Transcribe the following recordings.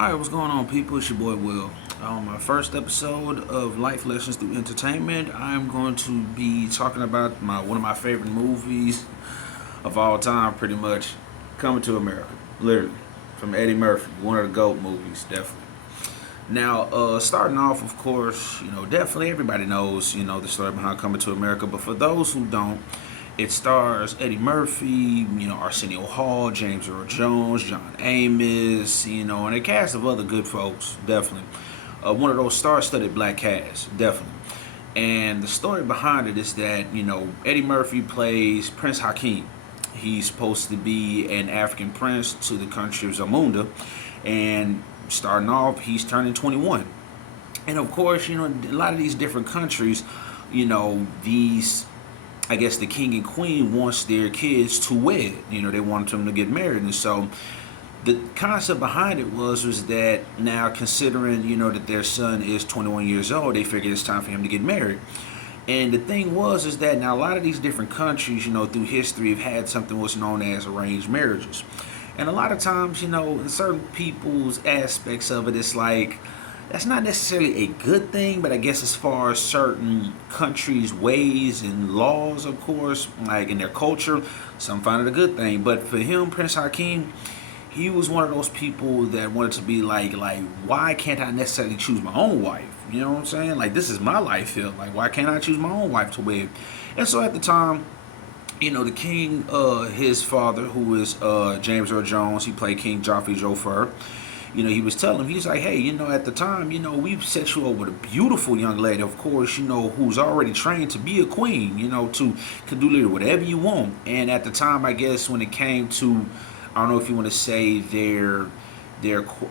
Alright, what's going on, people? It's your boy Will. On my first episode of Life Lessons Through Entertainment, I'm going to be talking about one of my favorite movies of all time, pretty much, Coming to America. Literally, from Eddie Murphy, one of the GOAT movies, definitely. Now, starting off, of course, definitely everybody knows, the story behind Coming to America. But for those who don't, it stars Eddie Murphy, Arsenio Hall, James Earl Jones, John Amos, and a cast of other good folks, definitely. One of those star-studded black casts, definitely. And the story behind it is that, Eddie Murphy plays Prince Hakeem. He's supposed to be an African prince to the country of Zamunda. And starting off, he's turning 21. And of course, a lot of these different countries, these, I guess, the king and queen wants their kids to wed. They want them to get married. And so the concept behind it was that now, considering, that their son is 21 years old, they figured it's time for him to get married. And the thing is that now a lot of these different countries, through history, have had something what's known as arranged marriages. And a lot of times, in certain people's aspects of it, it's like, that's not necessarily a good thing, but I guess as far as certain countries' ways and laws, of course, like in their culture, some find it a good thing. But for him, Prince Hakeem, he was one of those people that wanted to be like, why can't I necessarily choose my own wife? You know what I'm saying? Like, this is my life here. Like, why can't I choose my own wife to wed? And so at the time, the king, his father, who is James Earl Jones, he played King Joffrey Joffrey. He was telling him, he's like, hey, at the time, we've set you up with a beautiful young lady, of course, who's already trained to be a queen, to can do literally whatever you want. And at the time, I guess, when it came to, I don't know if you want to say I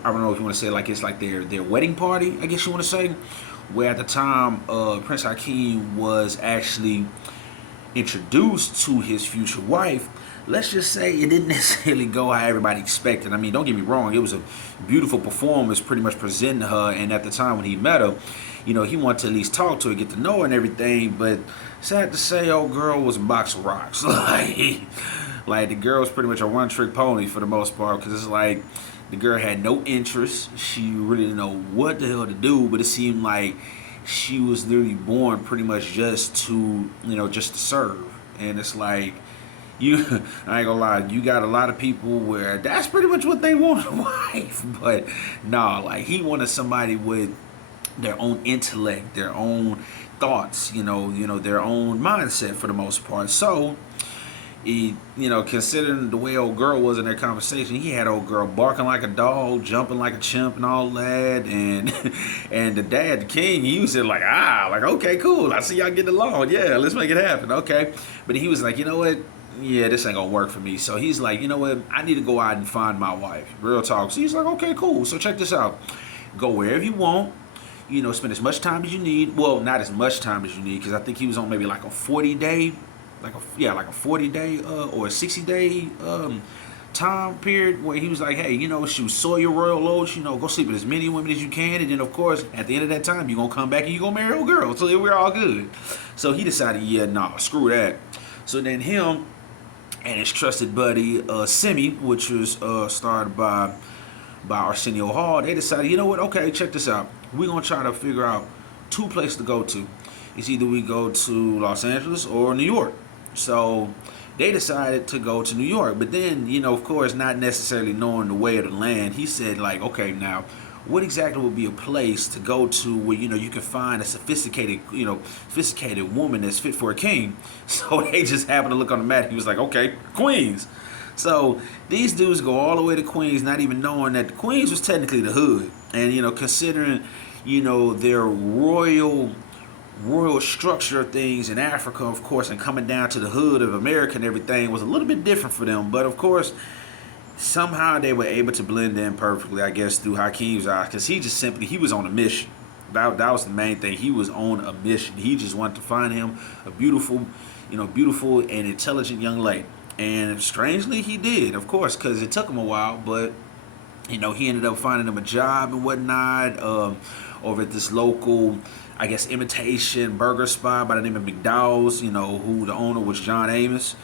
don't know if you want to say like it's like their wedding party, I guess you want to say, where at the time, Prince Hakeem was actually introduced to his future wife. Let's just say it didn't necessarily go how everybody expected. I mean, don't get me wrong, it was a beautiful performance pretty much presenting her, and at the time when he met her, he wanted to at least talk to her, get to know her and everything, but sad to say, old girl was a box of rocks. like the girl was pretty much a one-trick pony for the most part, because it's like the girl had no interest. She really didn't know what the hell to do, but it seemed like she was literally born pretty much just to, just to serve. And it's like, I ain't gonna lie, you got a lot of people where that's pretty much what they want in a wife. But nah, like, he wanted somebody with their own intellect, their own thoughts, their own mindset for the most part. So he, considering the way old girl was in their conversation, he had old girl barking like a dog, jumping like a chimp, and all that. And and the dad, the king, he was like, okay, cool. I see y'all getting along. Yeah, let's make it happen. Okay, but he was like, you know what? Yeah, this ain't gonna work for me. So he's like, you know what? I need to go out and find my wife. Real talk. So he's like, okay, cool. So check this out. Go wherever you want. Spend as much time as you need. Well, not as much time as you need, because I think he was on maybe like a 40-day like a 40-day or a 60-day time period where he was like, hey, shoot, soil your royal oats, go sleep with as many women as you can, and then of course at the end of that time you're gonna come back and you're gonna marry a girl, so we're all good. So he decided, yeah, nah, screw that. So then him and his trusted buddy Simi, which was starred by Arsenio Hall, they decided, you know what, okay, check this out, we're gonna try to figure out two places to go to. It's either we go to Los Angeles or New York. So they decided to go to New York. But then, of course, not necessarily knowing the way of the land, he said, like, okay, now, what exactly would be a place to go to where, you can find a sophisticated woman that's fit for a king? So they just happened to look on the map. He was like, okay, Queens. So these dudes go all the way to Queens, not even knowing that Queens was technically the hood. And, considering, their royal structure of things in Africa, of course, and coming down to the hood of America and everything was a little bit different for them. But of course, somehow they were able to blend in perfectly, I guess, through Hakeem's eyes, because he was on a mission. That was the main thing. He was on a mission. He just wanted to find him a beautiful and intelligent young lady. And strangely, he did, of course, because it took him a while, but he ended up finding him a job and whatnot over at this local, I guess, imitation burger spot by the name of McDowell's, who the owner was John Amos.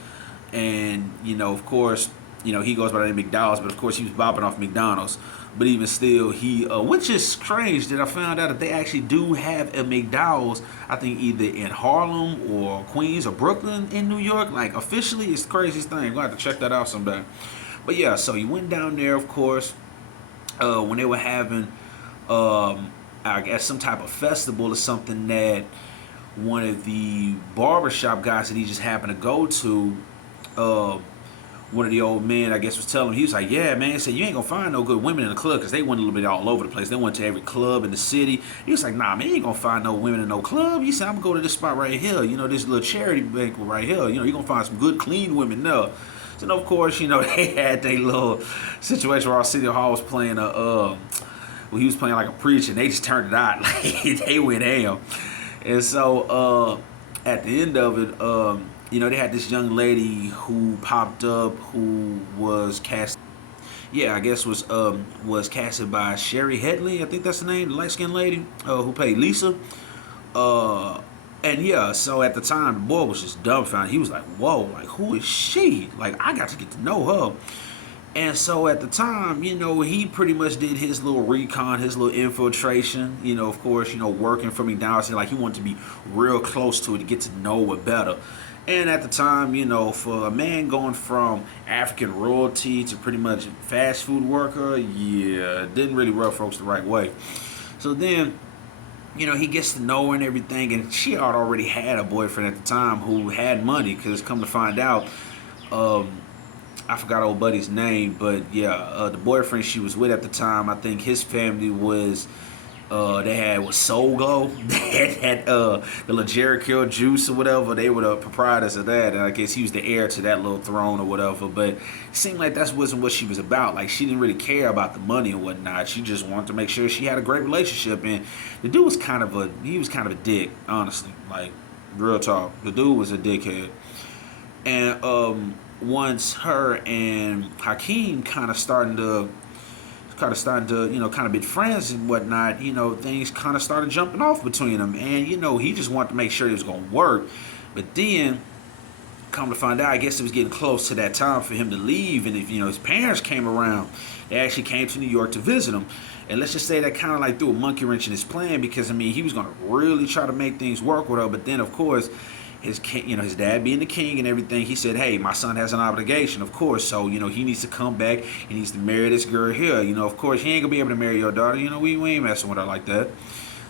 And, of course, he goes by the name McDowell's, but of course he was bopping off McDonald's. But even still, which is strange that I found out that they actually do have a McDowell's, I think either in Harlem or Queens or Brooklyn in New York. Like officially, it's the craziest thing. I'm gonna have to check that out someday. But yeah, so he went down there, of course, when they were having, I guess, some type of festival or something that one of the barbershop guys that he just happened to go to, one of the old men, I guess, was telling him, he was like, yeah, man, he said, you ain't gonna find no good women in the club, because they went a little bit all over the place. They went to every club in the city. He was like, nah, man, you ain't gonna find no women in no club. He said, I'm gonna go to this spot right here, this little charity banquet right here. You're gonna find some good, clean women there. So, of course, they had their little situation where our City Hall was playing he was playing like a preacher, and they just turned it out. Like, they went ham. And so, at the end of it, they had this young lady who popped up who was cast. Yeah, I guess was casted by Sherry Headley. I think that's the name, the light skinned lady who played Lisa. And yeah, so at the time, the boy was just dumbfounded. He was like, "Whoa, like who is she? Like I got to get to know her." And so at the time, he pretty much did his little recon, his little infiltration, of course, working for McDonald's. Like he wanted to be real close to it to get to know it better. And at the time, for a man going from African royalty to pretty much fast food worker, yeah, didn't really rub folks the right way. So then, he gets to know her and everything, and she had already had a boyfriend at the time who had money, because come to find out, I forgot old buddy's name, but yeah, the boyfriend she was with at the time, I think his family was, was Soul Glow. They had the Jericho juice or whatever. They were the proprietors of that, and I guess he was the heir to that little throne or whatever. But it seemed like that wasn't what she was about. Like she didn't really care about the money and whatnot. She just wanted to make sure she had a great relationship. And the dude was kind of a dick, honestly. Like real talk, the dude was a dickhead. And once her and Hakeem kind of starting to be friends and whatnot, things kind of started jumping off between them. And, he just wanted to make sure it was going to work. But then, come to find out, I guess it was getting close to that time for him to leave. And if, his parents came around, they actually came to New York to visit him. And let's just say that kind of like threw a monkey wrench in his plan, because, he was going to really try to make things work with her. But then, of course, his dad being the king and everything, he said, hey, my son has an obligation, of course, so, he needs to come back, he needs to marry this girl here, of course, he ain't gonna be able to marry your daughter, we ain't messing with her like that.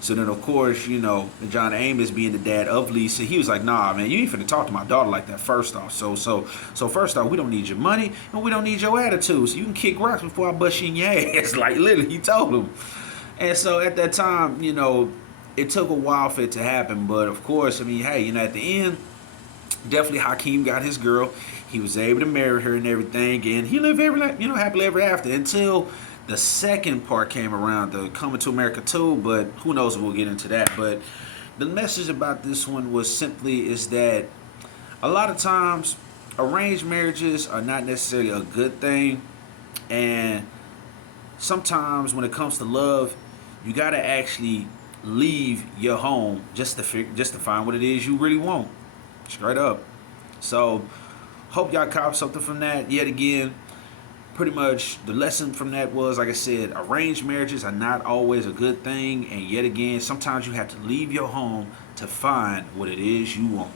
So then, of course, John Amos being the dad of Lisa, he was like, nah, man, you ain't finna talk to my daughter like that, first off. So first off, we don't need your money, and we don't need your attitude, so you can kick rocks before I bust you in your ass, like, literally, he told him. And so at that time, it took a while for it to happen, but of course, at the end, definitely Hakeem got his girl. He was able to marry her and everything, and he lived happily ever after, until the second part came around, the Coming to America 2, but who knows if we'll get into that. But the message about this one is that a lot of times arranged marriages are not necessarily a good thing, and sometimes when it comes to love, you gotta actually leave your home just to find what it is you really want, straight up. So hope y'all caught something from that. Yet again, pretty much the lesson from that was, like I said, arranged marriages are not always a good thing, and yet again, sometimes you have to leave your home to find what it is you want.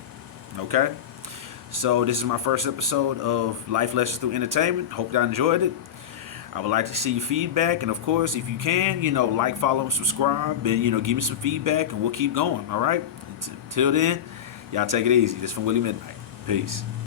Okay, so this is my first episode of Life Lessons Through Entertainment. Hope y'all enjoyed it. I would like to see your feedback, and of course, if you can, like, follow, subscribe, and, give me some feedback, and we'll keep going, all right? Till then, y'all take it easy. This is from Willie Midnight. Peace.